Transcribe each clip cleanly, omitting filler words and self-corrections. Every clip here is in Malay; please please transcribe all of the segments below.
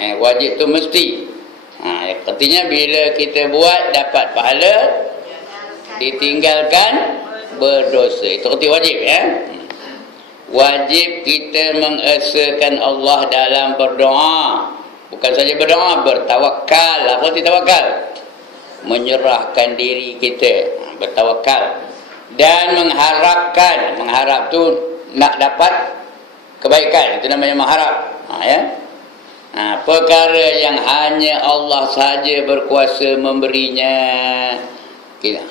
Wajib tu mesti. Artinya bila kita buat dapat pahala, ditinggalkan berdosa. Itu arti wajib ya. Wajib kita mengesakan Allah dalam berdoa. Bukan saja berdoa, bertawakal. Apa arti tawakal? Menyerahkan diri kita, bertawakal. Dan mengharapkan. Mengharap tu nak dapat kebaikan. Itu namanya mengharap. Perkara yang hanya Allah saja berkuasa memberinya.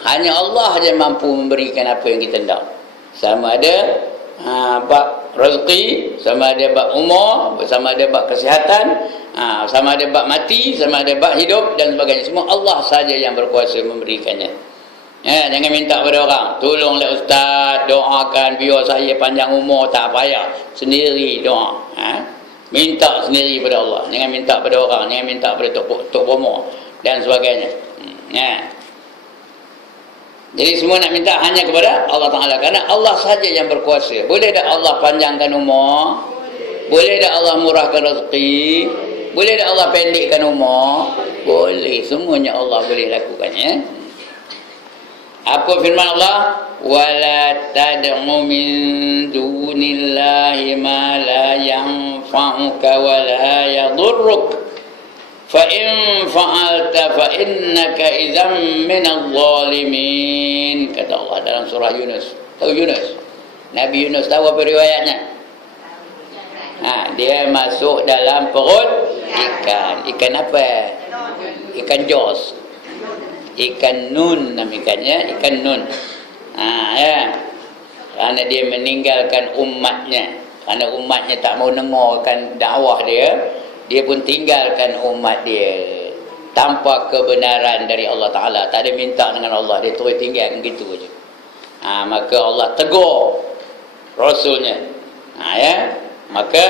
Hanya Allah saja mampu memberikan apa yang kita nak. Sama ada bab rezeki, sama ada bab umur, sama ada bab kesihatan, sama ada bab mati, sama ada bab hidup dan sebagainya. Semua Allah saja yang berkuasa memberikannya. Jangan minta pada orang, tolonglah ustaz, doakan biar saya panjang umur. Tak payah, sendiri doa. Minta sendiri pada Allah. Jangan minta pada orang, jangan minta pada tok bomo dan sebagainya. Jadi semua nak minta hanya kepada Allah Ta'ala. Kerana Allah saja yang berkuasa. Boleh tak Allah panjangkan umur? Boleh tak Allah murahkan rezeki? Boleh tak Allah pendekkan umur? Boleh. Semuanya Allah boleh lakukannya. Apa firman Allah? وَلَا تَدْعُ مِن دُونِ اللَّهِ مَا لَا يَنْفَعُكَ وَلَا يَضُرُّكَ فَإِنْ فَعَلْتَ فَإِنَّكَ إِذًا مِنَ الظَّالِمِينَ. Kata Allah dalam surah Yunus. Tahu Yunus? Nabi Yunus tahu apa riwayatnya? Dia masuk dalam perut ikan. Ikan apa? Ikan jos. Ikan nun nama ikannya. Ikan nun. Kerana dia meninggalkan umatnya. Kerana umatnya tak mau dengarkan dakwah dia. Dia pun tinggalkan umat dia tanpa kebenaran dari Allah Ta'ala. Tak ada minta dengan Allah, dia terus tinggalkan gitu saja. Maka Allah tegur Rasulnya. Maka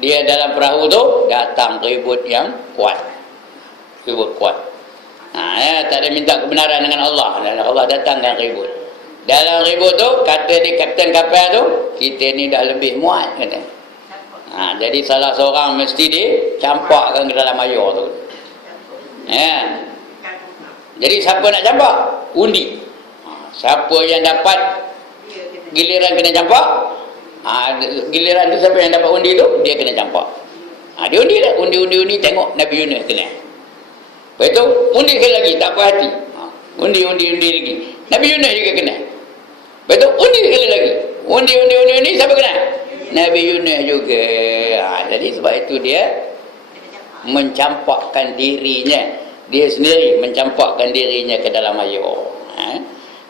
dia dalam perahu tu datang ribut yang kuat. Ribut kuat. Tak ada minta kebenaran dengan Allah. Dan Allah datang dengan ribut. Dalam ribut tu kata di kapten kapal tu, kita ni dah lebih muat kata. Jadi salah seorang mesti dicampakkan ke dalam air tu. Jadi siapa nak campak? Undi. Siapa yang dapat giliran kena campak, giliran tu siapa yang dapat undi tu, dia kena campak. Dia undi dah. Undi tengok Nabi Yunus kena. Lepas tu undi sekali lagi, tak puas hati. Undi lagi. Nabi Yunus juga kena. Lepas tu undi sekali lagi. Undi siapa kena? Nabi Yunus juga. Jadi sebab itu dia mencampakkan dirinya. Dia sendiri mencampakkan dirinya ke dalam air.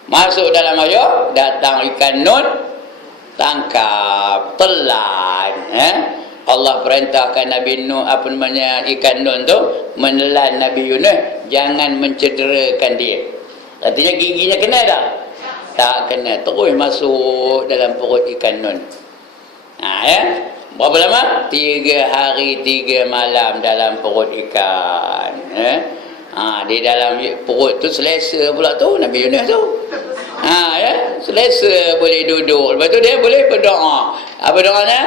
Masuk dalam air, datang ikan nun, tangkap, telan. Allah perintahkan Nabi Nuh, ikan nun tu menelan Nabi Yunus, jangan mencederakan dia. Artinya giginya kena tak? Tak kena. Terus masuk dalam perut ikan nun. Berapa lama? 3 hari 3 malam dalam perut ikan. Di dalam perut tu selesa pula tu Nabi Yunus tu. Selesa boleh duduk. Lepas tu dia boleh berdoa. Apa doanya?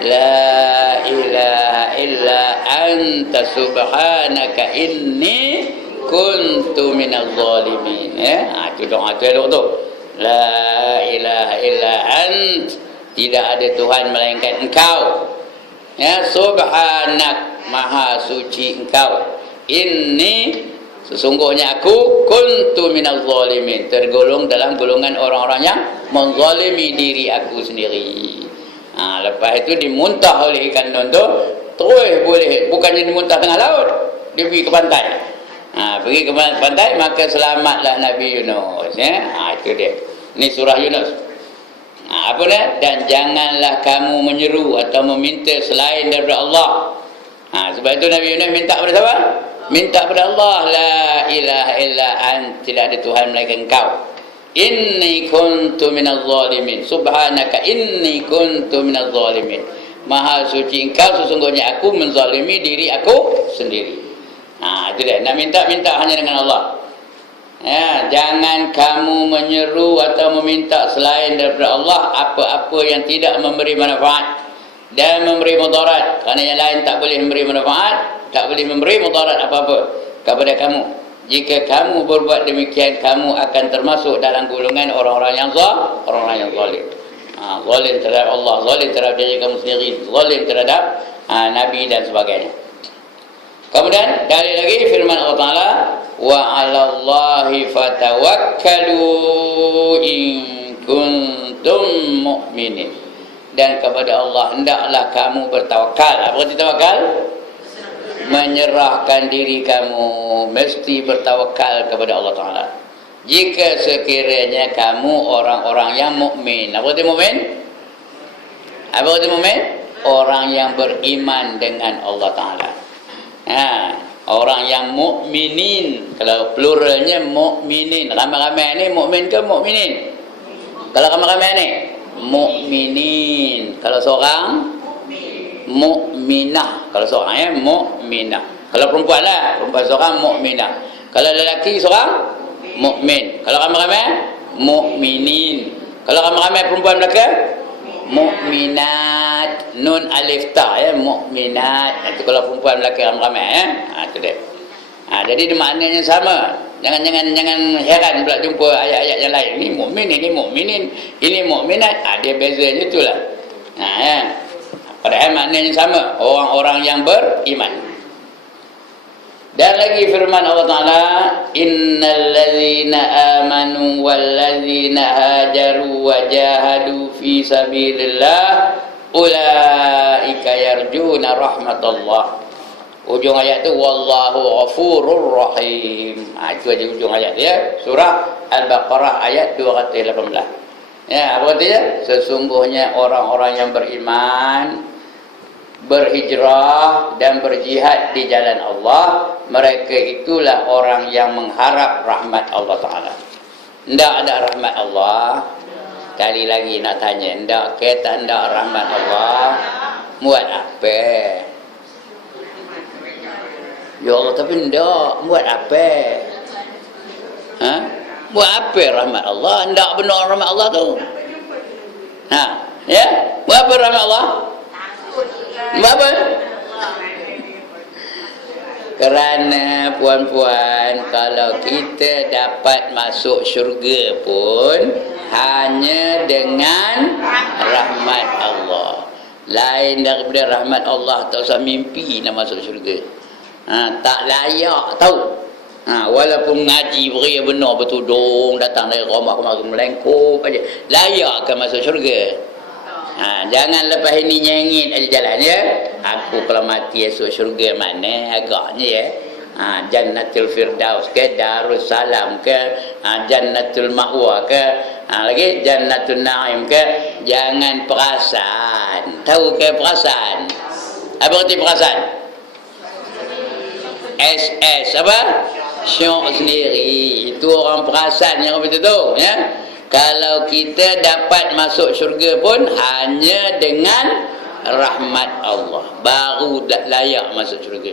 La ilaha illa anta subhanaka inni kuntu minaz zalimin. Itu doa tu elok tu. La ilaha illa anta, tidak ada Tuhan melainkan Engkau. Subhanak, maha suci Engkau. Ini sesungguhnya aku kuntu minaz zalimin, tergolong dalam golongan orang-orang yang menzalimi diri aku sendiri. Lepas itu dimuntah oleh ikan nun tu, terus boleh, bukannya dimuntah tengah laut, dia pergi ke pantai. Pergi ke pantai, maka selamatlah Nabi Yunus. Itu dia. Ini surah Yunus. Apa dia? Dan janganlah kamu menyeru atau meminta selain daripada Allah. Sebab itu Nabi Yunus minta kepada siapa? Minta kepada Allah. La ilaha illa ant, tidak ada Tuhan melainkan Engkau. Inni kuntu minaz zalimin. Subhanaka inni kuntu minaz zalimin. Maha suci Engkau, sesungguhnya aku menzalimi diri aku sendiri. Itu dia. Nak minta hanya dengan Allah. Jangan kamu menyeru atau meminta selain daripada Allah apa-apa yang tidak memberi manfaat dan memberi mudarat. Kerana yang lain tak boleh memberi manfaat tak boleh memberi mudarat apa-apa kepada kamu. Jika kamu berbuat demikian, kamu akan termasuk dalam golongan orang-orang yang zalim. Zalim terhadap Allah, zalim terhadap diri kamu sendiri, zalim terhadap Nabi dan sebagainya. Kemudian dalil lagi firman Allah Ta'ala, wa 'alallahi fatawakkalu in kuntum mu'minin. Dan kepada Allah hendaklah kamu bertawakal. Apa arti tawakal? Menyerahkan diri kamu, mesti bertawakal kepada Allah Ta'ala. Jika sekiranya kamu orang-orang yang mukmin. Apa arti mukmin? Apa arti mukmin? Orang yang beriman dengan Allah Ta'ala. Orang yang mukminin. Kalau pluralnya mukminin, ramai-ramai ni mukmin ke mukminin? Kalau ramai-ramai ni mukminin. Kalau seorang mukminah. Kalau seorang mukminah. Kalau perempuan lah, perempuan seorang mukminah. Kalau lelaki seorang mukmin. Kalau ramai-ramai mukminin. Kalau ramai-ramai perempuan belaka mukminat, nun alif ta mukminat. Itu kalau perempuan belaka ramai-ramai itu dia. Jadi maknanya sama. Jangan heran pula jumpa ayat-ayat yang lain. Ini mukmin, ini mukminin, ini mukminat. Dia bezanya itulah. Padahal maknanya sama, orang-orang yang beriman. Dan lagi firman Allah Ta'ala, innal ladzina amanu wal ladzina hajaru wa jahadu fi sabilillah ulaika yarjuna rahmatullah. Ujung ayat tu wallahu ghafurur rahim. Itu aja ujung ayat dia. Surah Al-Baqarah ayat 218. Apa artinya? Sesungguhnya orang-orang yang beriman, berhijrah dan berjihad di jalan Allah, mereka itulah orang yang mengharap rahmat Allah Ta'ala. Tidak ada rahmat Allah. Kali lagi nak tanya, tidak kata tidak rahmat Allah, buat apa? Ya Allah, tapi tidak, buat apa? Buat apa rahmat Allah? Tidak benar rahmat Allah tu. Buat apa rahmat Allah? Buat apa? Kerana puan-puan, kalau kita dapat masuk syurga pun hanya dengan rahmat Allah. Lain daripada rahmat Allah, tak usah mimpi nak masuk syurga. Tak layak tahu. Walaupun ngaji beria benar bertudung, datang dari rumah melengkup aja, layak ke masuk syurga? Jangan lepas ini nyengit aja jalan ya. Aku kalau mati esok syurga mana agaknya Jannatul Firdaus ke, Darussalam ke, Jannatul Ma'wa ke, lagi Jannatul Naim ke. Jangan perasan. Tahu ke perasan? Apa arti perasan? SS apa? Syok sendiri. Itu orang perasan yang betul tu ya. Kalau kita dapat masuk syurga pun hanya dengan rahmat Allah, baru layak masuk syurga.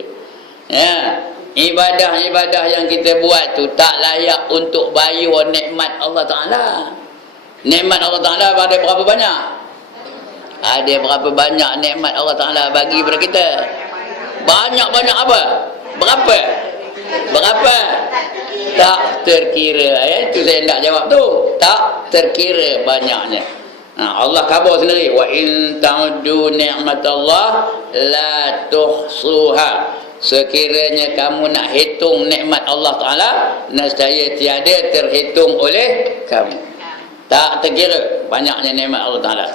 Ibadah-ibadah yang kita buat tu tak layak untuk bayar nikmat Allah Ta'ala. Nikmat Allah Ta'ala ada berapa banyak? Ada berapa banyak nikmat Allah Ta'ala bagi kepada kita? Banyak-banyak apa? Berapa? Tak terkira. Itu saya nak jawab tu. Tak terkira banyaknya. Allah khabar sendiri, wa in ta'uddu ni'matallah la tuhsuha. Sekiranya kamu nak hitung nikmat Allah Ta'ala, nescaya tiada terhitung oleh kamu. Tak terkira banyaknya nikmat Allah Ta'ala.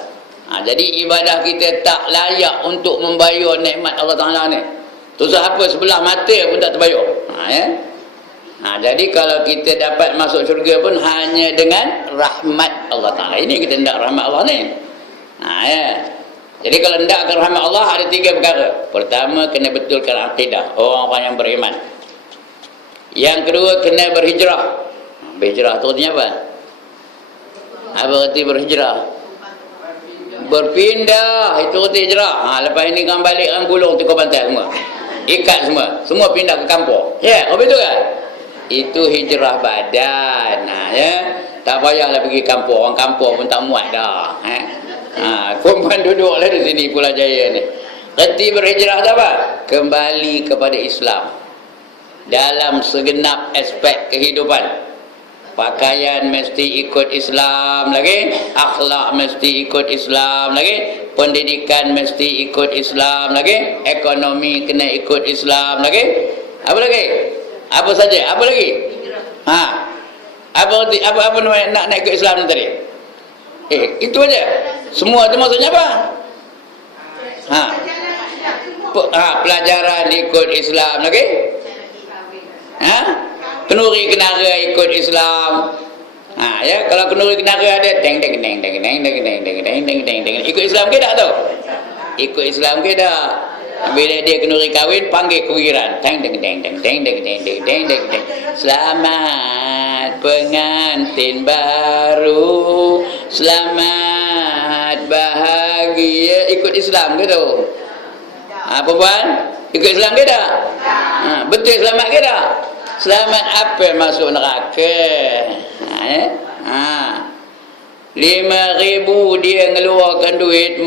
Jadi ibadah kita tak layak untuk membayar nikmat Allah Ta'ala ni. Tu siapa sebelah mata pun tak terbayar. Jadi kalau kita dapat masuk syurga pun hanya dengan rahmat Allah Ta'ala. Ini kita hendak rahmat Allah ni. Jadi kalau hendak ke rahmat Allah ada 3 perkara. Pertama, kena betulkan akidah orang-orang yang beriman. Yang kedua, kena berhijrah. Berhijrah tu artinya apa? Apa arti berhijrah? Berpindah, itu arti hijrah. Lepas ini kan balik kan gulung tukar pantai semua. Ikat semua pindah ke kampung. Apa itu kan? Itu hijrah badan. Tak payahlah pergi kampung. Orang kampung pun tak muat dah. Korban duduklah di sini Pulau Jaya ni. Erti berhijrah tu apa? Kembali kepada Islam dalam segenap aspek kehidupan. Pakaian mesti ikut Islam lagi, akhlak mesti ikut Islam lagi, pendidikan mesti ikut Islam lagi, ekonomi kena ikut Islam lagi. Apa lagi? Apa saja? Apa lagi? Apa nak ikut Islam tadi? Itu aja. Semua itu maksudnya apa? Pelajaran ikut Islam lagi. Kenuri kenara ikut Islam. Ya, kalau kenuri kenara ada deng deng deng deng deng deng deng deng deng deng deng deng. Ikut Islam ke tak tu? Ikut Islam ke tak? Bila dia kenuri kahwin panggil kewiran. Deng deng deng deng deng deng deng deng deng deng deng. Selamat pengantin baru. Selamat bahagia. Ikut Islam ke tu? Perempuan? Ikut Islam ke tak? Betul selamat ke tak? Selamat apa masuk neraka? 5,000 dia ngeluarkan duit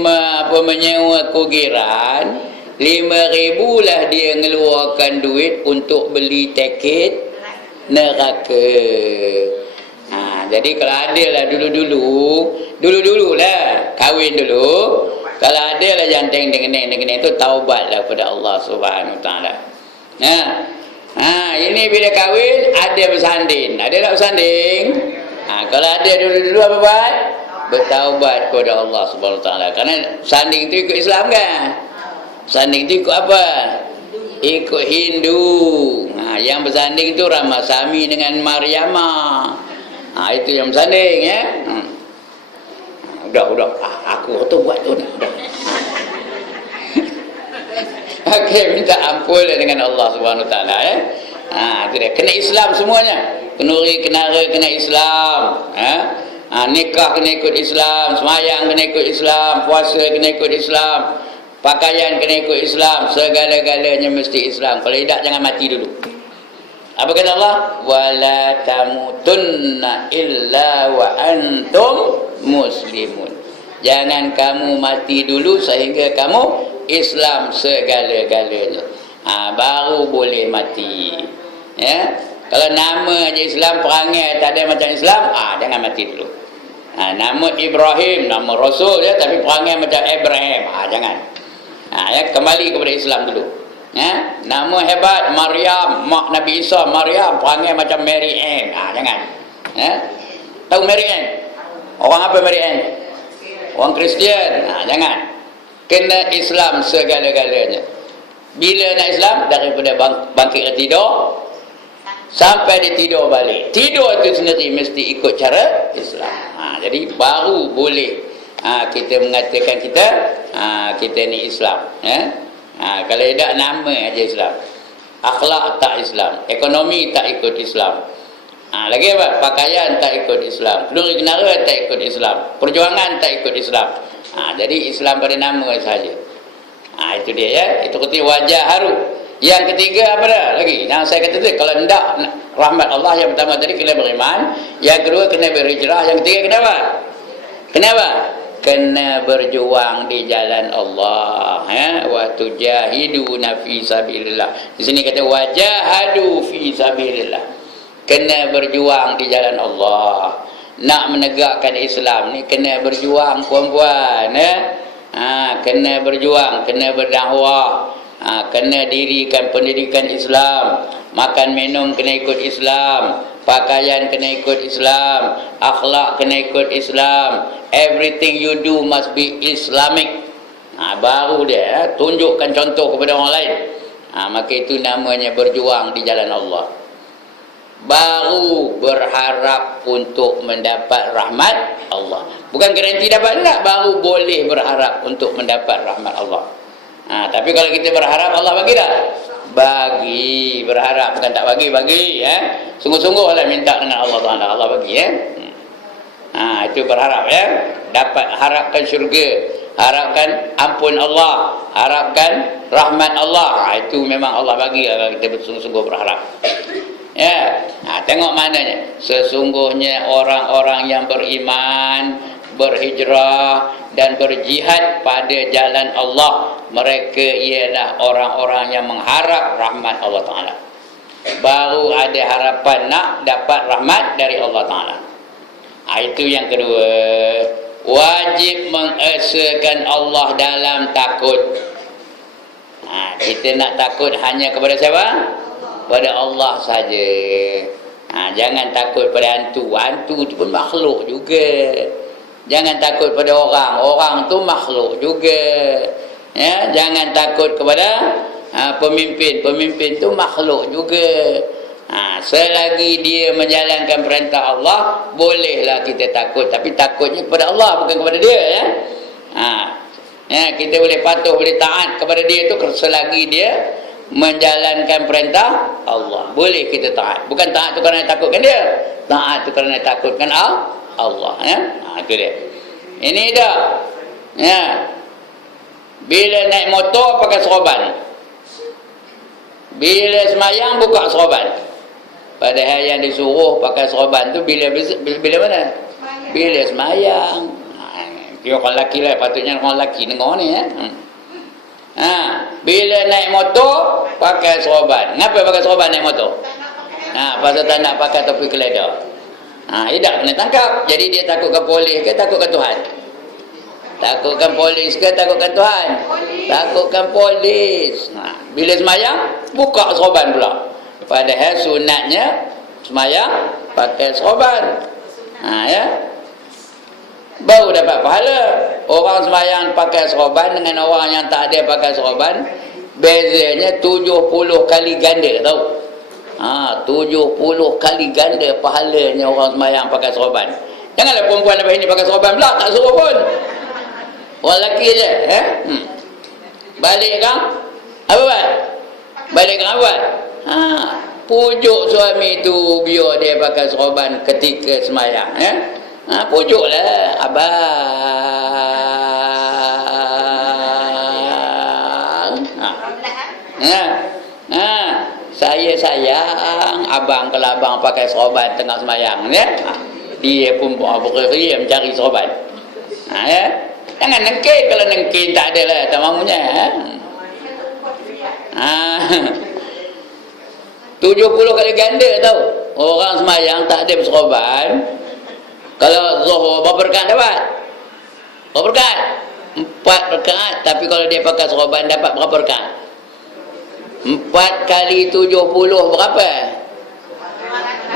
menyewa kugiran. 5,000 lah dia ngeluarkan duit untuk beli tiket neraka. Jadi kalau ada lah dulu lah kahwin dulu. Kalau ada lah yang deng-deng itu taubatlah kepada Allah Subhanahu Wa Taala. Ini bila kahwin ada bersanding. Ada tak bersanding? Kalau ada dulu apa buat? Bertaubat kepada Allah Subhanahu Wa Taala. Karena sanding tu ikut Islam kan? Sanding tu ikut apa? Ikut Hindu. Yang bersanding tu Ramasami dengan Mariamah. Itu yang bersanding ya. Udah. Aku tu buat tu dah. Okey, minta ampun dengan Allah Subhanahu Wa Taala ya. Itu dia. Kena Islam semuanya. Kenuri kenara kena Islam, nikah kena ikut Islam, semayang kena ikut Islam, puasa kena ikut Islam, pakaian kena ikut Islam, segala-galanya mesti Islam. Kalau tidak jangan mati dulu. Apa kata Allah? Wala tamutunna illa wa antum muslimun. Jangan kamu mati dulu sehingga kamu Islam segala-galanya. Baru boleh mati. Ya. Kalau nama aja Islam, perangai tak ada macam Islam, jangan mati dulu. Nama Ibrahim, nama Rasul ya, tapi perangai macam Abraham, jangan. Ya, kembali kepada Islam dulu. Ya. Nama hebat Maryam, mak Nabi Isa, Maryam, perangai macam Mary Ann, jangan. Ya. Tahu Mary Ann? Orang apa Mary Ann? Orang Kristian, jangan. Kena Islam segala-galanya. Bila nak Islam? Daripada bangkit tidur sampai dia tidur balik. Tidur itu sendiri mesti ikut cara Islam. Jadi baru boleh kita mengatakan kita ni Islam. Kalau tidak nama aja Islam. Akhlak tak Islam. Ekonomi tak ikut Islam. Lagi apa? Pakaian tak ikut Islam. Kenuri kenara tak ikut Islam. Perjuangan tak ikut Islam. Jadi Islam pada nama sahaja. Itu dia ya. Itu kata wajah haru. Yang ketiga apa dah lagi? Yang saya kata tu kalau hendak rahmat Allah, yang pertama tadi kena beriman, yang kedua kena berhijrah, yang ketiga kenapa? Kenapa? Kena berjuang di jalan Allah, ya. Wa tujahiduna fi sabilillah. Di sini kata wajahadu fi sabilillah. Kena berjuang di jalan Allah. Nak menegakkan Islam ni kena berjuang puan-puan, ya. Kena berjuang, kena berdakwah. Kena dirikan pendidikan Islam, makan minum kena ikut Islam, pakaian kena ikut Islam, akhlak kena ikut Islam, everything you do must be Islamic. Baru dia tunjukkan contoh kepada orang lain. Maka itu namanya berjuang di jalan Allah. Baru berharap untuk mendapat rahmat Allah. Bukan garanti dapat tak, baru boleh berharap untuk mendapat rahmat Allah. Tapi kalau kita berharap Allah bagi tak? Bagi. Berharap bukan tak bagi ya. Sungguh-sungguh lah minta dengan Allah Taala, Allah bagi ya. Itu berharap ya. Dapat harapkan syurga, harapkan ampun Allah, harapkan rahmat Allah. Itu memang Allah bagi kalau kita bersungguh-sungguh berharap. Ya. Tengok maknanya. Sesungguhnya orang-orang yang beriman, berhijrah dan berjihad pada jalan Allah mereka ialah orang-orang yang mengharap rahmat Allah Ta'ala. Baru ada harapan nak dapat rahmat dari Allah Ta'ala. Itu yang kedua. Wajib mengesakan Allah dalam takut. Kita nak takut hanya kepada siapa? Pada Allah saja. Jangan takut pada hantu. Hantu tu pun makhluk juga. Jangan takut pada orang. Orang tu makhluk juga. Ya, jangan takut kepada pemimpin. Pemimpin tu makhluk juga. Selagi dia menjalankan perintah Allah, bolehlah kita takut. Tapi takutnya kepada Allah, bukan kepada dia. Ya, kita boleh patuh, boleh taat kepada dia tu selagi dia menjalankan perintah Allah. Boleh kita taat. Bukan taat tu kerana takutkan dia. Taat tu kerana takutkan Allah. Ya, itu dia. Ini dah. Ya. Bila naik motor pakai seroban. Bila semayang buka seroban. Padahal yang disuruh pakai seroban tu bila mana? Bila semayang. Dia orang lelaki lah, patutnya orang lelaki dengar ni ya. Bila naik motor pakai seroban. Kenapa pakai seroban naik motor? Pasal tak nak pakai topi keledar. Dia tak kena tangkap. Jadi dia takutkan polis ke takutkan Tuhan? Takutkan polis ke takutkan Tuhan? Takutkan polis. Bila semayang buka seroban pula. Padahal sunatnya semayang pakai seroban. Ya. Baru dapat pahala. Orang semayang pakai seroban dengan orang yang tak ada pakai seroban, bezanya 70 kali ganda, tahu? 70 kali ganda pahalanya orang semayang pakai seroban. Janganlah perempuan lepas ini pakai seroban pula, tak suruh pun. Orang lelaki je. Balik kan? Apa buat? Balik kan apa buat? Pujuk suami tu biar dia pakai seroban ketika semayang. Pujuklah abang. Saya sayang abang kalau abang pakai seroban tengah semayang ya. Dia pun bergeria mencari seroban. Ya. Jangan nengkin, kalau nengkin tak ada lah tak mahunya. 70 kali ganda tau. Orang semayang tak ada seroban. Kalau zuhur berapa rakaat dapat? Berapa rakaat? 4 rakaat. Tapi kalau dia pakai seroban dapat berapa rakaat? 4 kali 70 berapa?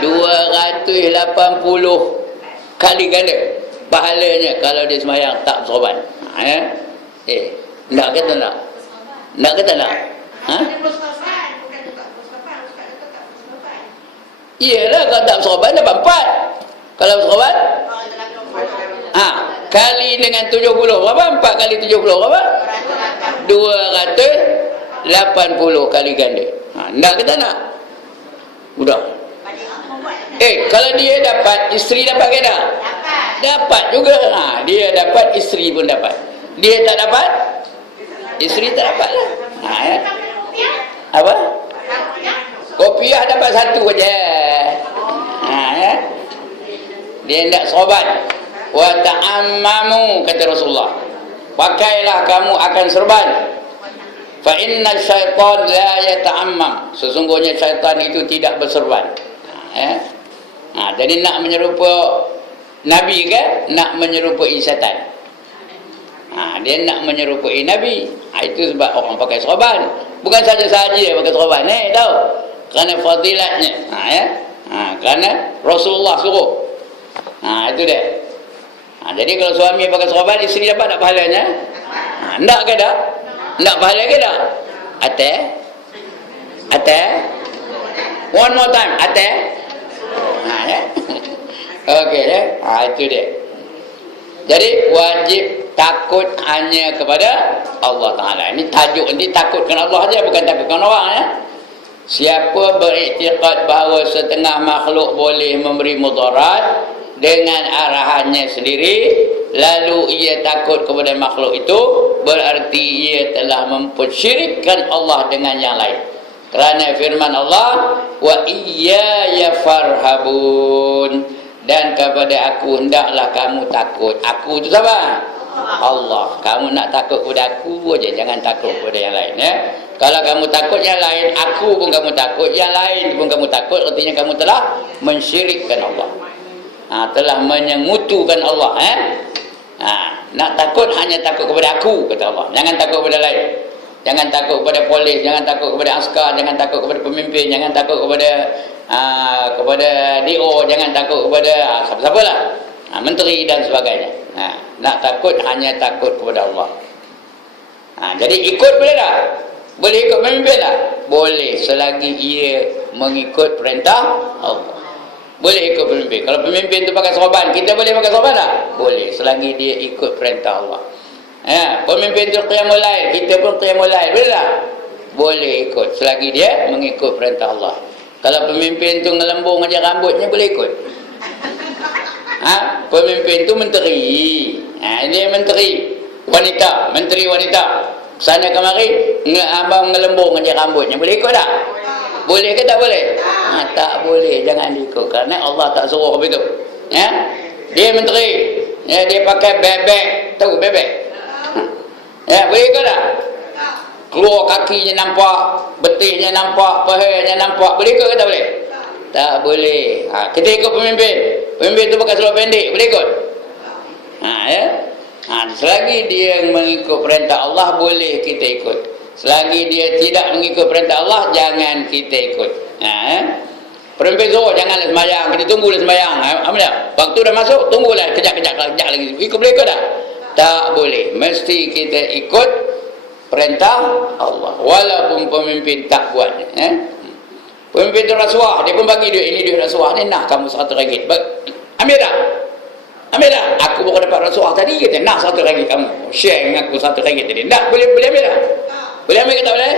280 kali ganda pahalanya kalau dia semayang tak seroban. Nak ke tak nak? Nak ke tak nak? Iyalah, kalau tak seroban dapat 4. Kalau seroban kali dengan 70 berapa? 4 kali 70 berapa? 280 kali ganda. Nak ke tak nak? Budak. Kalau dia dapat, isteri dapat ke tak? Dapat juga. Dia dapat, isteri pun dapat. Dia tak dapat, isteri tak dapat lah. Ya. Apa? Kopiah dapat 1 aja. Ya. Dia tidak seroban. Wa ta'ammamu, kata Rasulullah, pakailah kamu akan serban. Fa inna syaitan la yata'ammam, sesungguhnya syaitan itu tidak berserban. Jadi nak menyerupa Nabi ke? Nak menyerupai syaitan. Dia nak menyerupai Nabi. Itu sebab orang pakai serban. Bukan saja-saja pakai serban tahu, kerana fadilatnya. Kerana Rasulullah suruh. Itu dia. Jadi kalau suami pakai serban, isteri dapat tak pahalanya? Tak ke tak? Tak pahala ke tak? Ate? One more time. Ate? Ya. Okey ya. Itu dia. Jadi wajib takut hanya kepada Allah Ta'ala. Ini tajuk ini, takutkan Allah saja, bukan takutkan orang ya. Siapa beriktikad bahawa setengah makhluk boleh memberi mudarat dengan arahannya sendiri, lalu ia takut kepada makhluk itu, berarti ia telah mempersyirikkan Allah dengan yang lain. Kerana firman Allah, wa iyaya farhabun, dan kepada aku hendaklah kamu takut. Aku itu siapa? Allah. Kamu nak takut kepada aku aja, jangan takut kepada yang lain, ya. Kalau kamu takut yang lain, aku pun kamu takut, yang lain pun kamu takut, artinya kamu telah mensyirikkan Allah. Telah menyengutukan Allah, nak takut hanya takut kepada aku, kata Allah. Jangan takut kepada lain. Jangan takut kepada polis, jangan takut kepada askar, jangan takut kepada pemimpin, jangan takut kepada DO, jangan takut kepada siapa-siapalah, menteri dan sebagainya. Nak takut hanya takut kepada Allah. Jadi ikut boleh tak? Boleh ikut pemimpin tak? Boleh, selagi ia mengikut perintah Allah. Boleh ikut pemimpin. Kalau pemimpin tu pakai sorban, kita boleh pakai sorban tak? Boleh, selagi dia ikut perintah Allah. Pemimpin tu qiyamul lail, kita pun qiyamul lail, boleh tak? Boleh ikut, selagi dia mengikut perintah Allah. Kalau pemimpin tu ngelembung aja rambutnya, boleh ikut. Pemimpin tu menteri, dia menteri wanita, menteri wanita, sana kemari abang ngelembung aja rambutnya, boleh ikut tak? Boleh ke tak boleh? Tak boleh, jangan diikut, kerana Allah tak suruh begitu. Dia menteri, dia pakai bebek, tahu bebek? Boleh ikut tak? Keluar kakinya nampak, betihnya nampak, pahanya nampak, boleh ikut ke tak boleh? Tak boleh. Kita ikut pemimpin, pemimpin tu pakai seluar pendek, boleh ikut? Selagi dia mengikut perintah Allah, boleh kita ikut. Selagi dia tidak mengikut perintah Allah, jangan kita ikut. Pemimpin suruh janganlah sembahyang, kita tunggulah sembahyang. Waktu dah masuk, tunggulah kejap lagi. Ikut boleh ikut tak? Tak boleh. Mesti kita ikut perintah Allah, walaupun pemimpin tak buat. Pemimpin tu rasuah, dia pun bagi duit, ini duit rasuah ni, nak kamu RM100. Ambil tak? Ambil tak? Aku baru dapat rasuah tadi, kata nak RM100 kamu, share dengan aku RM100 tadi. Tak boleh ambil tak? Boleh ambil ke tak boleh?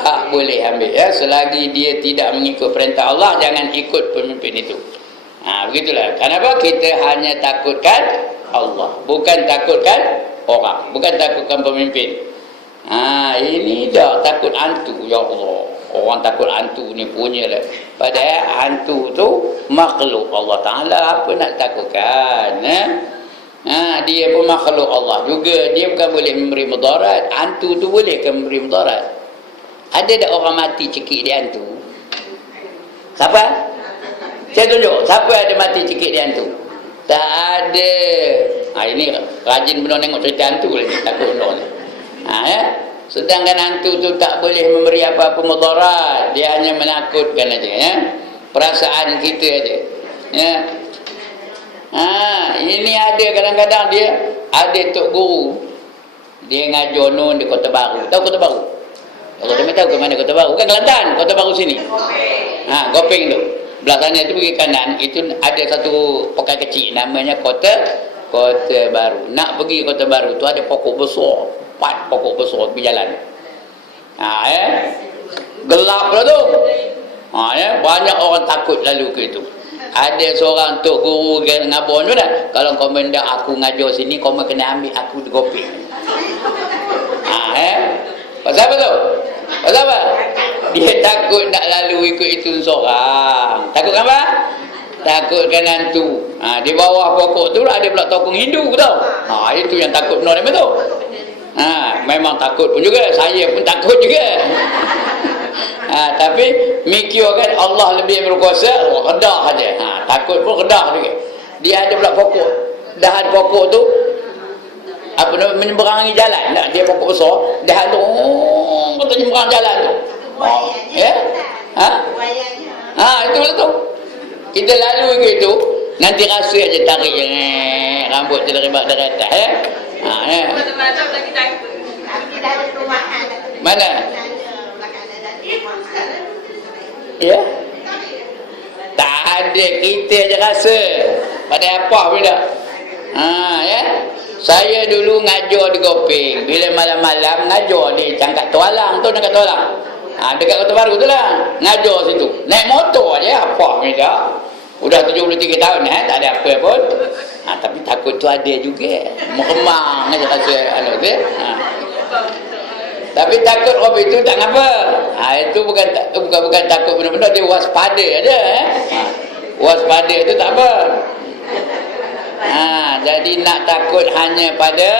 Tak boleh ambil, ya. Selagi dia tidak mengikut perintah Allah, jangan ikut pemimpin itu. Begitulah. Kenapa? Kita hanya takutkan Allah, bukan takutkan orang, bukan takutkan pemimpin. Ini dah takut hantu, ya Allah. Orang takut hantu ni punya lah. Padahal hantu tu makhluk Allah Ta'ala, apa nak takutkan? Dia pun makhluk Allah juga, dia bukan boleh memberi mudarat. Hantu tu boleh ke memberi mudarat? Ada tak orang mati cekik dia hantu? Siapa? Saya tunjuk, siapa ada mati cekik dia hantu? Tak ada. Ini rajin benar tengok cerita hantu lagi, takut benar ni. Sedangkan hantu tu tak boleh memberi apa-apa mudarat, dia hanya menakutkan aja, ya. Perasaan kita aja, ya. Ini ada kadang-kadang dia ada tok guru, dia ngajar nun di Kota Baru. Tahu Kota Baru? Kalau dia tahu ke mana Kota Baru? Bukan Kelantan, Kota Baru sini. Gopeng tu. Belah sana tu pergi kanan, itu ada satu pekan kecil namanya Kota Baru. Nak pergi Kota Baru tu ada pokok besar, 4 pokok besar di jalan. Gelap lah tu. Banyak orang takut lalu ke itu. Ada seorang tok guru ngabon tu dah, kalau kau mendak aku ngajar sini, kau kena ambil aku di Gopeng. Pasal apa tu? Pasal apa? Dia takut nak lalu ikut itu seorang. Takut apa? Takutkan hantu. Di bawah pokok tu ada pula tokong Hindu tau. Itu yang takut benar tu. Memang takut pun juga. Saya pun takut juga. Tapi mikir kan Allah lebih berkuasa, redah aja. Takut pun redah juga. Dia ada pula pokok. Dahan pokok tu apa nama, menyeberangi jalan. Tak, dia pokok besar, dahan tu kata nyeberang jalan tu. Itu lah tu. Kita lalu gitu, nanti rasa aja tarik rambut dia dari atas, Mana? Ya? Tak ada, kita aja rasa. Pada apa pun tak. Ya? Saya dulu ngajar di Gopeng. Bila malam-malam ngajar di Cangkat Tualang tu, Cangkat Tualang. Dekat Kota Baru tu lah. Ngajar situ. Naik motor aja, apa pun tak. Udah 73 tahun, tak ada apa pun. Tapi takut tu ada juga. Meremang aja rasa tu. Tapi takut Rob itu tak ngapa. Itu bukan takut benar-benar, dia waspada aja. Waspada itu tak apa. Jadi nak takut hanya pada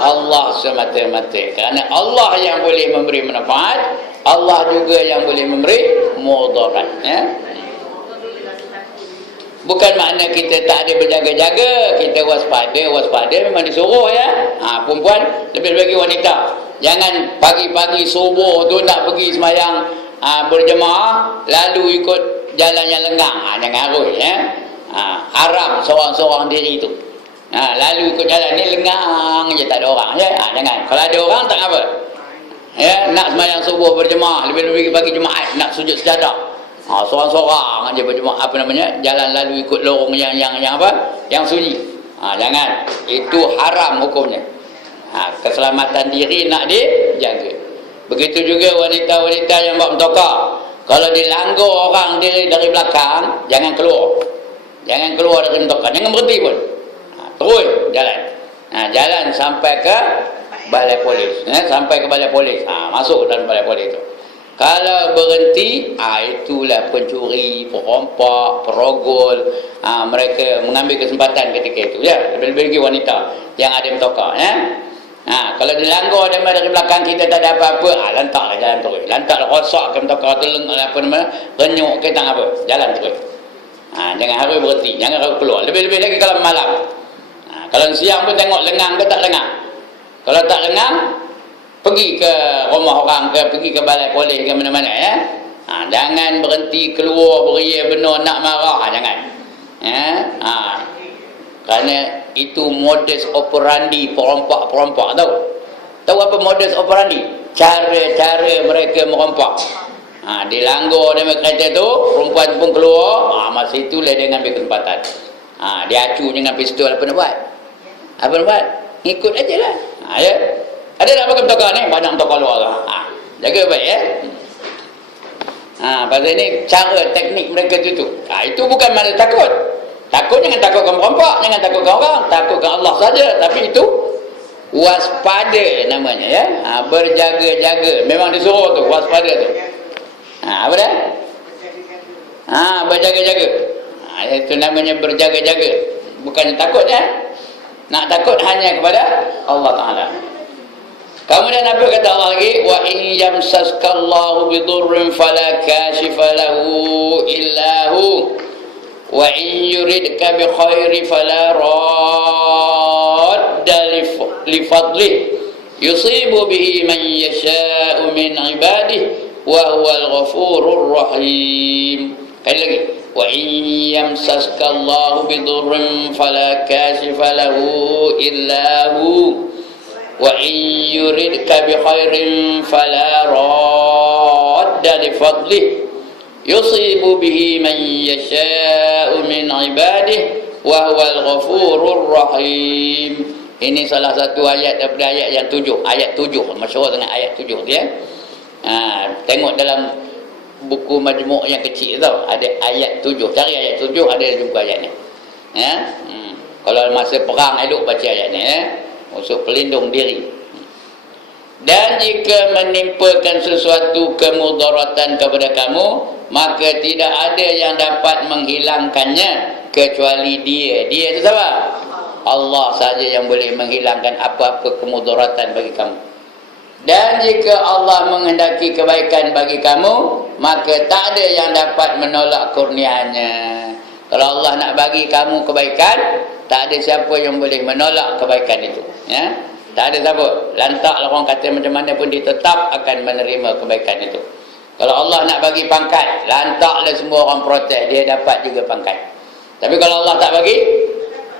Allah semata-mata. Kerana Allah yang boleh memberi manfaat, Allah juga yang boleh memberi mudarat. Ya. Bukan makna kita tak ada berjaga-jaga, kita waspada memang disuruh ya. Perempuan lebih-lebih wanita. Jangan pagi-pagi subuh tu nak pergi sembahyang berjemaah lalu ikut jalan yang lenggang. Jangan harus ya. Haram seorang-seorang diri tu. Lalu ikut jalan ni lenggang je, tak ada orang ya. Jangan. Kalau ada orang tak apa. Ya, nak sembahyang subuh berjemaah, lebih-lebih pagi Jumaat nak sujud sejadah. Seorang-seorang aja berjemaah jalan lalu ikut lorong yang apa? Yang sunyi. Jangan. Itu haram hukumnya. Keselamatan diri nak dijaga. Begitu juga wanita-wanita yang buat mentokak. Kalau dilanggar orang diri dari belakang, jangan keluar. Jangan keluar dari mentokak. Jangan berhenti pun. Terus jalan. Jalan sampai ke balai polis. Sampai ke balai polis. Masuk dalam balai polis itu. Kalau berhenti, itulah pencuri, perompak, perogol. Mereka mengambil kesempatan ketika itu. Ya, lebih-lebih lagi wanita yang ada mentokak. Ya. Kalau dilanggar dari belakang kita tak ada apa-apa, lantaklah jalan terus. Lantaklah rosak ke mentokak tu, renyuk ke tak apa. Jalan terus. Jangan harus berhenti, jangan harus keluar. Lebih-lebih lagi kalau malam. Kalau siang pun tengok lengang ke tak lengang. Kalau tak lengang, pergi ke rumah orang ke, pergi ke balai polis ke mana-mana ya. Jangan berhenti keluar beria benar nak marah, jangan. Ya. Kerana itu modus operandi perompak-perompak tahu. Tahu apa modus operandi? Cara-cara mereka merompak. Dilanggar dengan kereta tu, perempuan pun keluar, masa itulah dia ambil kesempatan. Dia acu dengan pistol, apa nak buat? Apa nak buat? Ikut ajalah. Ya. Ada tak pakai mentokak ni? Banyak mentokak luar tu. Jaga baik ya. Pasal ini cara teknik mereka tu. Itu bukan makna takut. Takut jangan takutkan perompak, jangan takutkan orang, takutkan Allah saja. Tapi itu waspada namanya ya. Berjaga-jaga. Memang disuruh tu waspada tu. Apa dah? Berjaga-jaga. Itu namanya berjaga-jaga. Bukan takut ya. Nak takut hanya kepada Allah Ta'ala. Kemudian apa kata Allah lagi? Wa in yamsaskallahu bidurrin fala kashifa lahu illa hu wa in yuridka bi khairi fala radda li fadlih yusibu bihi man yasha'u min ibadihi wa huwal ghafurur rahim. Kali lagi. Wa in yamsaskallahu bidurrin fala kashifa lahu illa hu wa in yuridka bi khairin fala radda li fadlih yusibu bihi man yasha'u min ibadihi wa huwal ghafurur rahim. Ini salah satu ayat daripada ayat yang 7. Ayat 7 masyhur dengan ayat 7 tu ya. Tengok dalam buku majmuk yang kecil tau, ada ayat 7. Cari ayat 7, ada jumpa ayat ni. Ya. Kalau masa perang elok baca ayat ni ya. Untuk pelindung diri. Dan jika menimpakan sesuatu kemudaratan kepada kamu, maka tidak ada yang dapat menghilangkannya kecuali dia. Dia itu siapa? Allah saja yang boleh menghilangkan apa-apa kemudaratan bagi kamu. Dan jika Allah menghendaki kebaikan bagi kamu, maka tak ada yang dapat menolak kurnianya. Kalau Allah nak bagi kamu kebaikan, tak ada siapa yang boleh menolak kebaikan itu. Ya? Tak ada siapa. Lantaklah orang kata macam mana pun dia tetap akan menerima kebaikan itu. Kalau Allah nak bagi pangkat, lantaklah semua orang protes, dia dapat juga pangkat. Tapi kalau Allah tak bagi,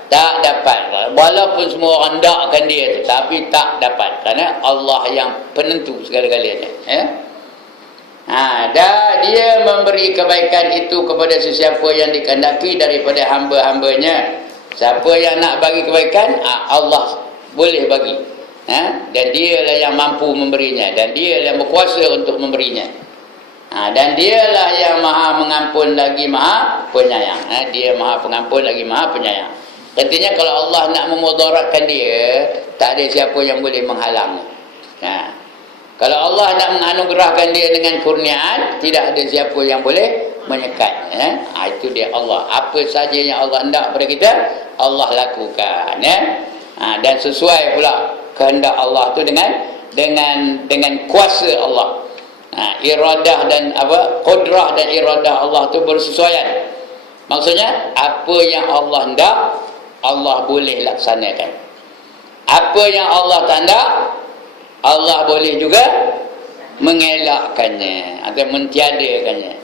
tak dapat. Walaupun semua orang dakkan dia tu, tapi tak dapat. Kerana Allah yang penentu segala-galanya. Ya? Dan dia memberi kebaikan itu kepada sesiapa yang dikehendaki daripada hamba-hambanya. Siapa yang nak bagi kebaikan, Allah boleh bagi. Dan dialah yang mampu memberinya, dan dialah yang berkuasa untuk memberinya. Dan dialah yang maha mengampun lagi maha penyayang. Dia maha pengampun lagi maha penyayang. Artinya kalau Allah nak memudaratkan dia, tak ada siapa yang boleh menghalang. Kalau Allah nak menganugerahkan dia dengan kurniaan, tidak ada siapa yang boleh menyekat. Itu dia Allah. Apa saja yang Allah hendak pada kita, Allah lakukan. Dan sesuai pula kehendak Allah tu dengan kuasa Allah. Iradah dan qudrah dan iradah Allah tu bersesuaian. Maksudnya apa yang Allah hendak, Allah boleh laksanakan. Apa yang Allah tak hendak, Allah boleh juga mengelakkannya atau mentiadakannya.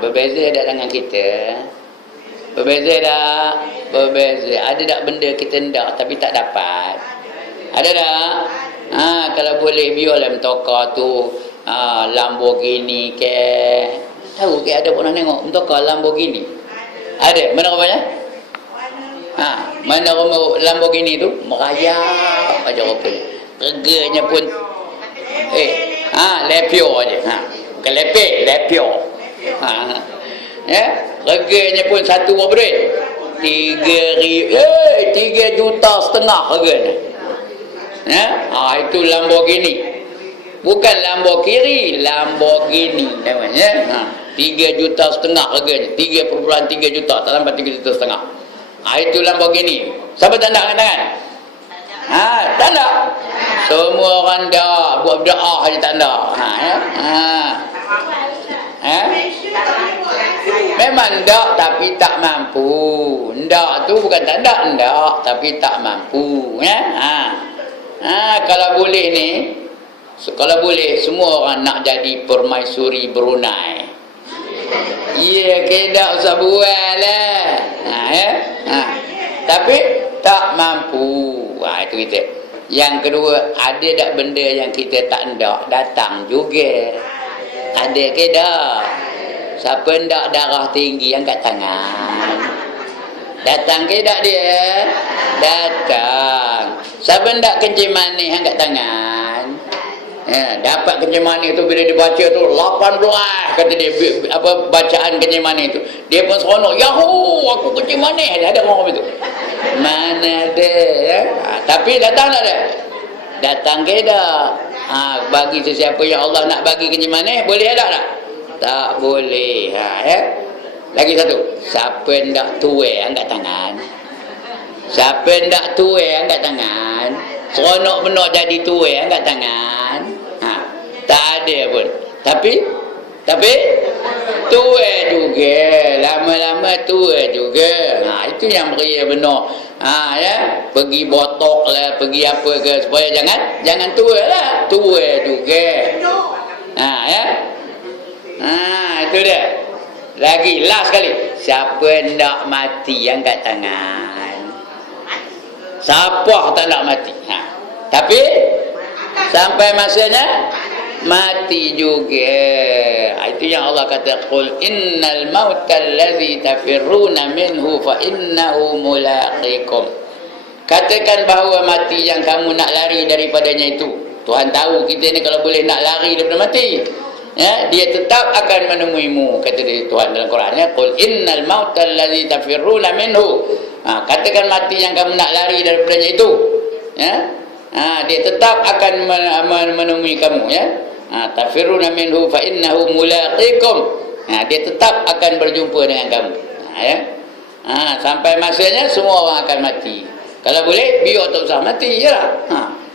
Berbeza tak dengan kita? Berbeza tak? Berbeza. Ada tak benda kita hendak tapi tak dapat? Ada tak? Kalau boleh biarlah mentokar tu Lamborghini ke. Tahu ke ada pernah tengok mentokar Lamborghini? Ada. Mana rupanya? Mana rumah Lamborghini tu? Merayap aja rupanya. Reganya pun lepio aja. Bukan lepek, lepio. Reganya pun satu berapa duit? 3 juta setengah harganya. Itu Lamborghini. Bukan Lamborghini, Lamborghini namanya. 3 juta setengah harganya. 3,3 juta, tak sampai 3 juta setengah. Itu Lamborghini. Siapa tak nak tangan? Tak nak. Semua orang dah buat berdoa aja tak nak. Memang ndak tapi tak mampu. Ndak tu bukan tak ndak tapi tak mampu, kalau boleh ni, kalau boleh semua orang nak jadi permaisuri Brunei. Ya, kedak usah buat lah. Tapi tak mampu. Itu kita. Yang kedua, ada tak benda yang kita tak hendak datang juga? Ada ke tak? Siapa hendak darah tinggi angkat tangan. Datang ke tak dia? Datang. Siapa hendak kencing manis angkat tangan. Dapat kencing manis tu bila dibaca tu 18 kata dia bacaan kencing manis tu. Dia pun seronok. Yahoo, aku kencing manis. Ada orang begitu. Mana ada tapi datang tak ada? Datang ke tak? Bagi sesiapa yang Allah nak bagi kencing manis, boleh ada tak? Tak boleh. Lagi satu, siapa hendak tuai angkat tangan. Siapa hendak tuai angkat tangan. Seronok benar jadi tuai angkat tangan. Tak ada pun. Tapi tuai juga. Lama-lama tuai juga. Itu yang beria benar. Pergi botok lah, pergi apa ke, supaya jangan tuai lah. Tuai juga. Itu dia. Lagi last kali, siapa hendak mati angkat tangan. Siapa tak nak mati? Tapi sampai masanya mati juga. Itu yang Allah kata, qul innal mautal ladzi tafirruna minhu fa innahu mulaqikum. Katakan bahawa mati yang kamu nak lari daripadanya itu, Tuhan tahu kita ni kalau boleh nak lari daripada mati, dia tetap akan menemuimu, kata dia Tuhan dalam Quran. Qul innal mautal ladzi tafirruna minhu. Katakan mati yang kamu nak lari daripadanya itu, dia tetap akan menemui kamu, tafirruna minhu fa innahu mulaqikum. Dia tetap akan berjumpa dengan kamu. Sampai masanya semua orang akan mati. Kalau boleh biar tak usah mati je lah.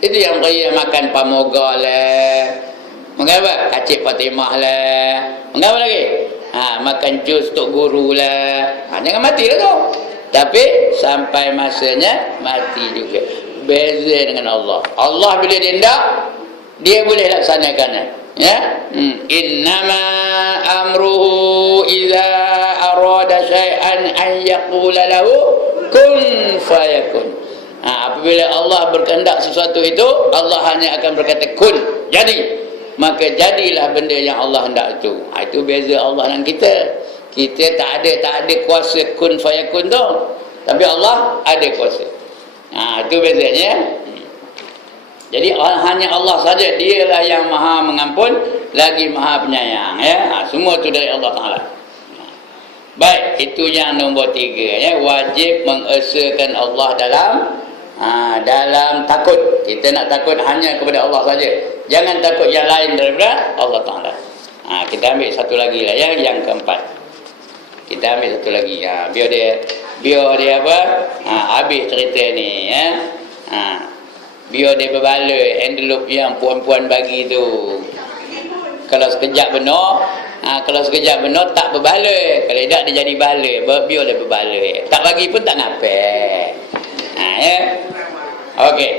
Itu yang kaya makan pamoga lah, mengapa kacik Fatimah lah, mengapa lagi makan jus Tok Guru lah. Jangan mati lah tu. Tapi sampai masanya mati juga. Beza dengan Allah. Allah bila dia hendak, dia boleh laksanakan. Innama amruhu idza arada syai'an an yaqula lahu kun fayakun. Apabila Allah berkehendak sesuatu itu, Allah hanya akan berkata kun, jadi. Maka jadilah benda yang Allah hendak itu. Itu beza Allah dengan kita. Kita tak ada kuasa kun fayakun tu. Tapi Allah ada kuasa. Itu bezanya. Jadi hanya Allah saja, dialah yang maha mengampun lagi maha penyayang, semua itu dari Allah Ta'ala. Baik, itu yang nombor 3, wajib mengesakan Allah dalam takut. Kita nak takut hanya kepada Allah saja. Jangan takut yang lain daripada Allah Ta'ala. Kita ambil satu lagi lah, yang keempat. Kita ambil satu lagi. Biar dia apa? Habis cerita ni ya. Biar dia berbaloi envelope yang puan-puan bagi tu. Kalau sekejap benar, kalau sekejap benar tak berbaloi. Kalau tak dia jadi baloi, biar dia berbaloi. Tak bagi pun tak nafas. Ya. Okey.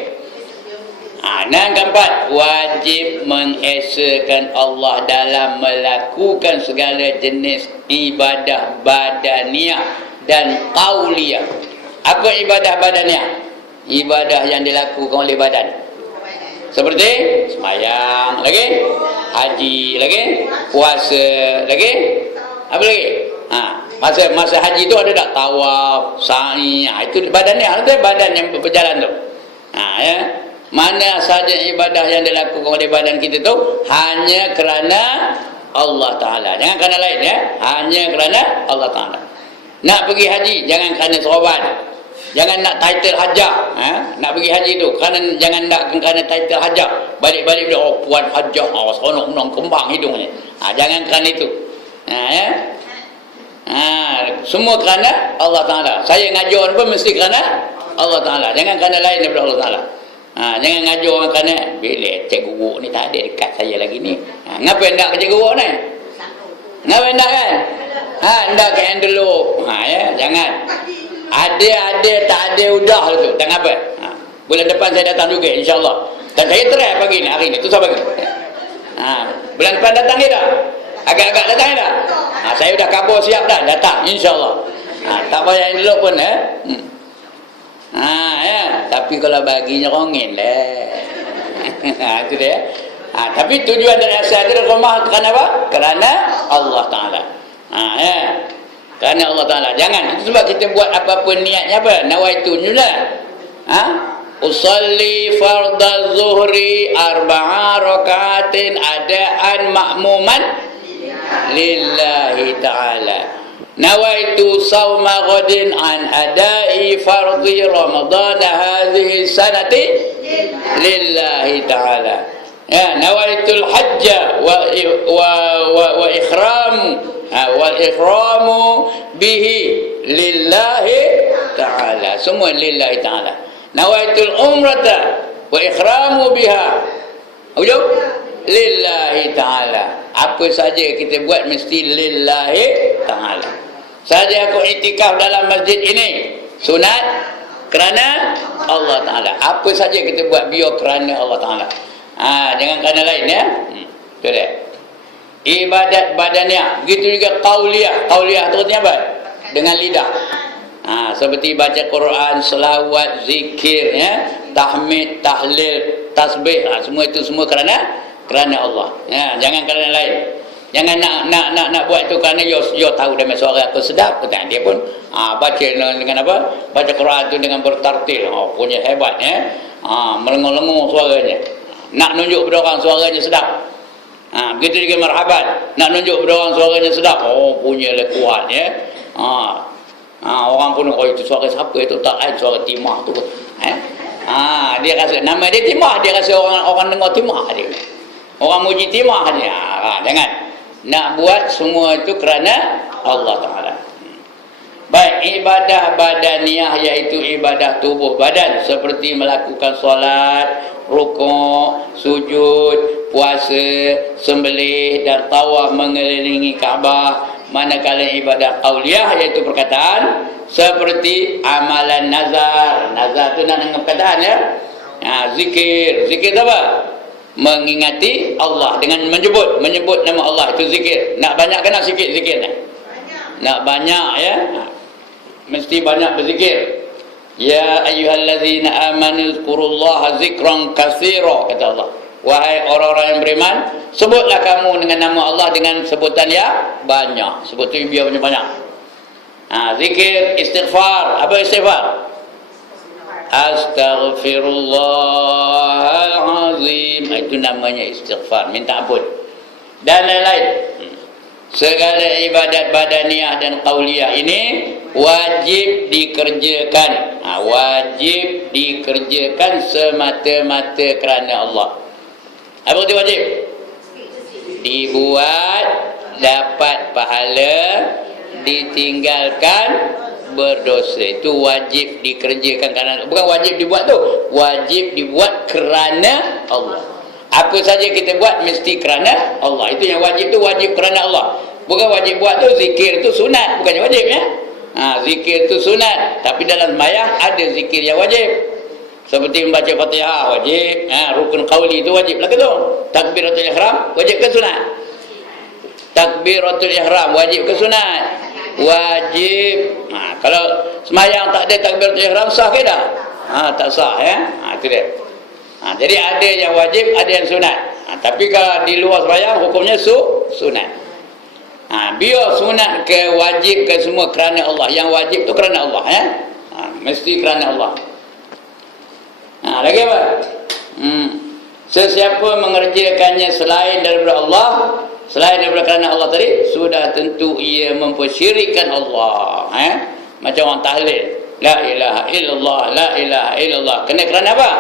Yang keempat, wajib mengesakan Allah dalam melakukan segala jenis ibadah badaniah dan qauliyah. Apa ibadah badaniah? Ibadah yang dilakukan oleh badan. Seperti sembahyang, lagi haji, lagi puasa, lagi apa lagi? Masa haji tu ada tak tawaf, sa'i, itu badannya, ada badan yang berjalan tu. Ya. Mana saja ibadah yang dilakukan oleh badan kita tu hanya kerana Allah Ta'ala, jangan kerana lain ya, hanya kerana Allah Ta'ala. Nak pergi haji jangan kerana seroban, jangan nak title hajah. Nak pergi haji tu jangan nak kerana title hajah, balik-balik dia puan hajah, seronok menang kembang hidungnya. Jangan kerana itu. Ya. Semua kerana Allah Ta'ala. Saya ngajar pun mesti kerana Allah Ta'ala, jangan kerana lain daripada Allah Ta'ala. Jangan ngajar orang kerana bila cikgu guru ni tak ada dekat saya lagi ni. Ngapa hendak ke cikgu guru ni? Ngapa hendak kan? Hendak ke envelope. Ya, jangan. Ada tak ada udah tu. Tak ngapa. Bulan depan saya datang juga insya-Allah. Dan saya try pagi ni, hari ni tu saya bagi. Bulan depan datang ke tak? Agak-agak datang ke tak? Saya dah kabur siap dah datang insya-Allah. Tak payah envelope pun ya. Tapi kalau bagi nyerongin lah. Itu dia. Tapi tujuan dan asal dia rumah kerana apa? Kerana Allah Ta'ala. Ya. Kerana Allah Ta'ala. Jangan. Itu sebab kita buat apa-apa niatnya apa? Nawaitu nyula. Usalli fardal zuhri 4 rakaatin adaan ma'muman lillahi ta'ala. Nawaitu sawma ghadin an adai fardhi ramadhan hadhihi sanati lillahi ta'ala. Ya, nawaitul hajja wa ikhramu bihi lillahi ta'ala. Semua lillahi ta'ala. Nawaitul umrata wa ikhramu biha ujub lillahi ta'ala. Apa saja kita buat mesti lillahi ta'ala. Saja aku iktikaf dalam masjid ini sunat kerana Allah Ta'ala. Apa saja kita buat biar kerana Allah Ta'ala. Jangan kerana lain ya. Itu dia. Ibadat badaniah. Begitu juga qauliyah. Qauliyah tu artinya apa? Dengan lidah. Seperti baca Quran, selawat, zikir ya, tahmid, tahlil, tasbih. Semua itu semua kerana Allah. Ya, jangan kerana lain. Jangan nak buat itu kerana yo tahu dengan suara aku sedap. Dia pun baca dengan apa? Baca Quran itu dengan bertartil. Punya hebat ya. Melengung-lengung suaranya. Nak nunjuk pada orang suaranya sedap. Begitu juga marhaban. Nak nunjuk pada orang suaranya sedap. Punya kuat ya. Orang pun itu suara siapa itu? Tak suara Timah tu. Dia rasa nama dia Timah, dia rasa orang dengar Timah dia. Orang muji Timah dia. Jangan. Nak buat semua itu kerana Allah Ta'ala. Baik, ibadah badaniah iaitu ibadah tubuh badan seperti melakukan solat, rukuk, sujud, puasa, sembelih dan tawaf mengelilingi Kaabah. Manakala ibadah qauliyah iaitu perkataan seperti amalan nazar. Nazar tu nak dengar perkataan ya. Zikir apa? Mengingati Allah dengan menyebut nama Allah, itu zikir. Nak banyak ke nak sikit zikirnya? Nak banyak ya. Mesti banyak berzikir. Ya ayyuhallazina amanu zkurullaha zikran katsira, kata Allah. Wahai orang-orang yang beriman, sebutlah kamu dengan nama Allah dengan sebutan yang banyak. Sebut tu biar banyak. Zikir, istighfar. Apa istighfar? Astaghfirullahalazim. Itu namanya istighfar, minta ampun. Dan lain-lain. Segala ibadat badaniah dan qauliyah ini wajib dikerjakan. Wajib dikerjakan semata-mata kerana Allah. Apa itu wajib? Dibuat dapat pahala, ditinggalkan berdosa. Itu wajib dikerjakan kerana, bukan wajib dibuat tu, wajib dibuat kerana Allah. Apa saja kita buat mesti kerana Allah. Itu yang wajib tu, wajib kerana Allah. Bukan wajib buat tu, zikir tu sunat, bukannya wajib ya. Zikir tu sunat, tapi dalam sembahyang ada zikir yang wajib. Seperti membaca Fatihah wajib, rukun qauli itu wajib lah ke tu. Takbiratul ihram wajib ke sunat? Takbiratul ihram wajib ke sunat? Wajib. Kalau sembahyang tak ada takbiratul ihram sah ke dah? Tak sah ya. Itu dia. Jadi ada yang wajib, ada yang sunat. Tapi kalau di luar sembahyang hukumnya sunat. Biar sunat ke wajib ke semua kerana Allah. Yang wajib tu kerana Allah ya. Mesti kerana Allah. Lagi apa? Sesiapa mengerjakannya selain daripada Allah, selain daripada kerana Allah tadi, sudah tentu ia mempersyirikkan Allah. Macam orang tahlil, la ilaha illallah, la ilaha illallah. Kena kerana apa?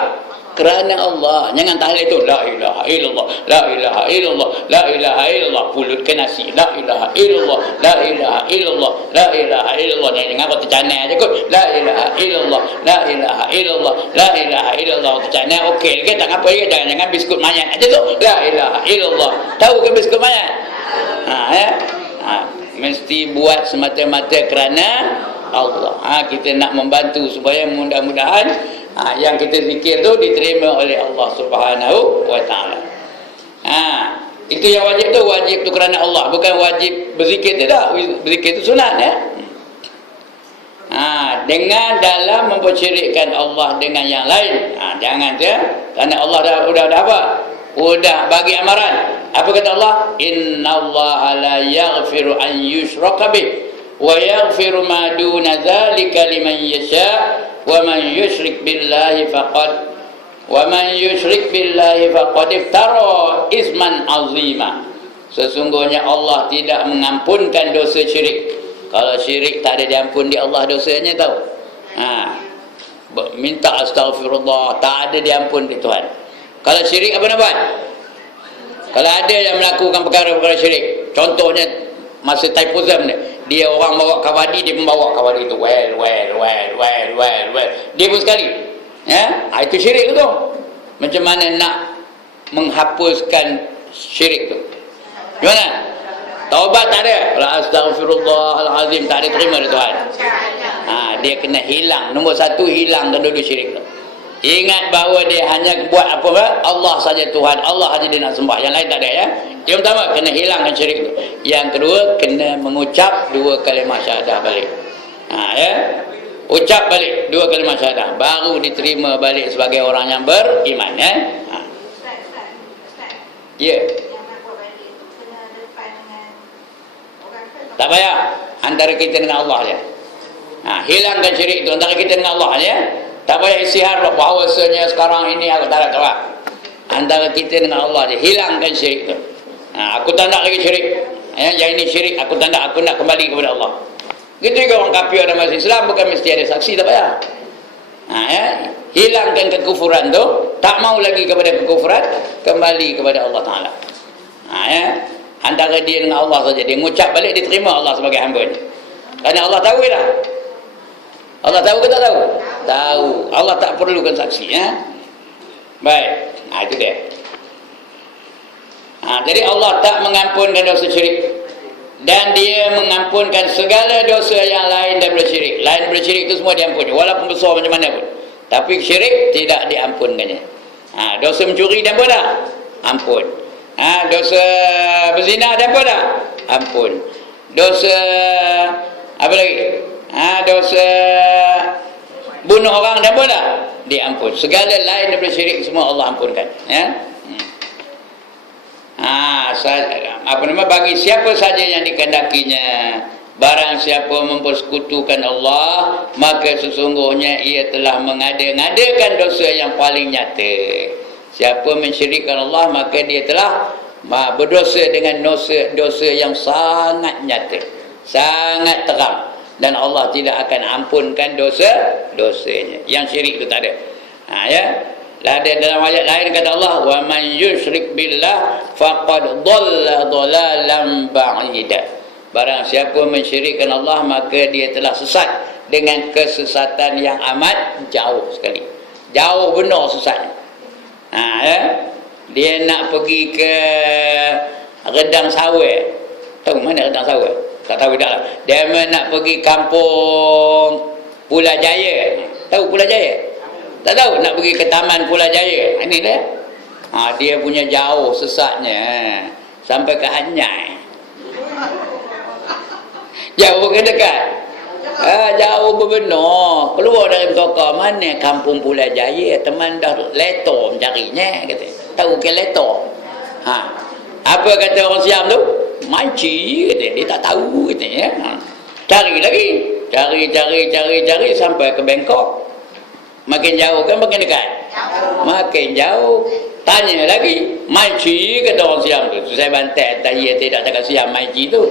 Kerana Allah. Jangan tahlil tu la ilaha illallah, la ilaha illallah, la ilaha illallah. Pulut ke nasi, la ilaha illallah, la ilaha illallah, la ilaha illallah. Jangan kau tercanai aja kot. La ilaha illallah, la ilaha illallah, la ilaha illallah. Tercanai okey ke tak apa ke? Jangan biskut mayat aja tu. La ilaha illallah. Tahu ke biskut mayat? Mesti buat semata-mata kerana Allah. Kita nak membantu supaya mudah-mudahan yang kita zikir tu diterima oleh Allah Subhanahu wa taala. Itu yang wajib tu, wajib tu kerana Allah, bukan wajib berzikir tidak. Berzikir tu sunat ya. Dengan dalam mempersyirikkan Allah dengan yang lain. Jangan tu ya. Kerana Allah dah apa? Udah bagi amaran. Apa kata Allah? Innallaha la yaghfiru an yushraka bih wa yaghfiru ma duna dzalika liman yasha wa man yusyrik billahi faqad iftara isman azima. Sesungguhnya Allah tidak mengampunkan dosa syirik. Kalau syirik tak ada diampun di Allah dosanya tahu. Minta astaghfirullah tak ada diampun di Tuhan. Kalau syirik apa nak buat? Kalau ada yang melakukan perkara-perkara syirik, contohnya masa Taiposam ni, dia orang bawa kawadi, dia membawa kawadi itu well. Dia pun sekali itu syirik tu. Macam mana nak menghapuskan syirik tu? Gimana? Taubat tak ada. Astaghfirullahalazim tak ada terima dari Tuhan. Dia kena hilang. Nombor satu, hilangkan dulu syirik tu. Ingat bahawa dia hanya buat apa? Allah saja Tuhan, Allah saja dia nak sembah, yang lain tak ada ya. Yang pertama, kena hilangkan syirik itu. Yang kedua, kena mengucap 2 kalimah syahadah balik. Ucap balik 2 kalimah syahadah, baru diterima balik sebagai orang yang beriman ya. Ya. Tak payah, antara kita dengan Allah je. Hilangkan syirik itu antara kita dengan Allah je. Tak payah istihar bahawasanya sekarang ini aku tak ada. Antara kita dengan Allah je. Hilangkan syirik tu. Aku tak nak lagi syirik. Yang ini syirik, aku tak nak. Aku nak kembali kepada Allah. Gitu juga orang kafir dalam masuk Islam, bukan mesti ada saksi, tak payah. Hilangkan kekufuran tu. Tak mau lagi kepada kekufuran, kembali kepada Allah Ta'ala. Antara dia dengan Allah saja. Dia mengucap balik, diterima Allah sebagai hamba-Nya. Kerana Allah tahu dah. Allah tahu ke tak tahu? Tahu. Allah tak perlukan saksi ya. Baik. Itu dia. Jadi Allah tak mengampunkan dosa syirik, dan dia mengampunkan segala dosa yang lain daripada syirik. Lain daripada syirik itu semua diampuni, walaupun besar macam mana pun. Tapi syirik tidak diampunkannya. Dosa mencuri diampun tak? Ampun. Dosa berzina diampun tak? Ampun. Dosa apa lagi? Dosa bunuh orang diampun tak? Diampun. Segala lain daripada syirik semua Allah ampunkan ya. Bagi siapa saja yang dikehendakinya, barang siapa mempersekutukan Allah, maka sesungguhnya ia telah mengada-ngadakan dosa yang paling nyata. Siapa mensyirikkan Allah, maka dia telah berdosa dengan dosa yang sangat nyata, sangat terang, dan Allah tidak akan ampunkan dosanya. Yang syirik itu tak ada. Ya. Ada dalam ayat lain kata Allah, wa man yusyrik billah faqad dhalla dhalalan ba'ida. Barang siapa mensyirikkan Allah, maka dia telah sesat dengan kesesatan yang amat jauh sekali. Jauh benar sesatnya. Dia nak pergi ke Redang Sawai. Tahu mana Redang Sawai? Tak tahu dah lah. Dia nak pergi kampung Putrajaya. Tahu Putrajaya? Tak tahu. Nak pergi ke Taman Putrajaya. Ini dia. Dia punya jauh sesatnya. Sampai ke Anyai. Jauh ke dekat? Jauh benar. Keluar dari Melaka. Mana kampung Putrajaya? Teman dah letor mencarinya. Kata. Tahu ke letor? Apa kata orang Siam tu? Manci, kata. Dia tak tahu, katanya. Cari lagi. Cari sampai ke Bangkok. Makin jauh kan makin dekat? Makin jauh. Tanya lagi. Manci, kata orang Siam tu. Saya bantai. Saya tidak cakap Siam manci tu.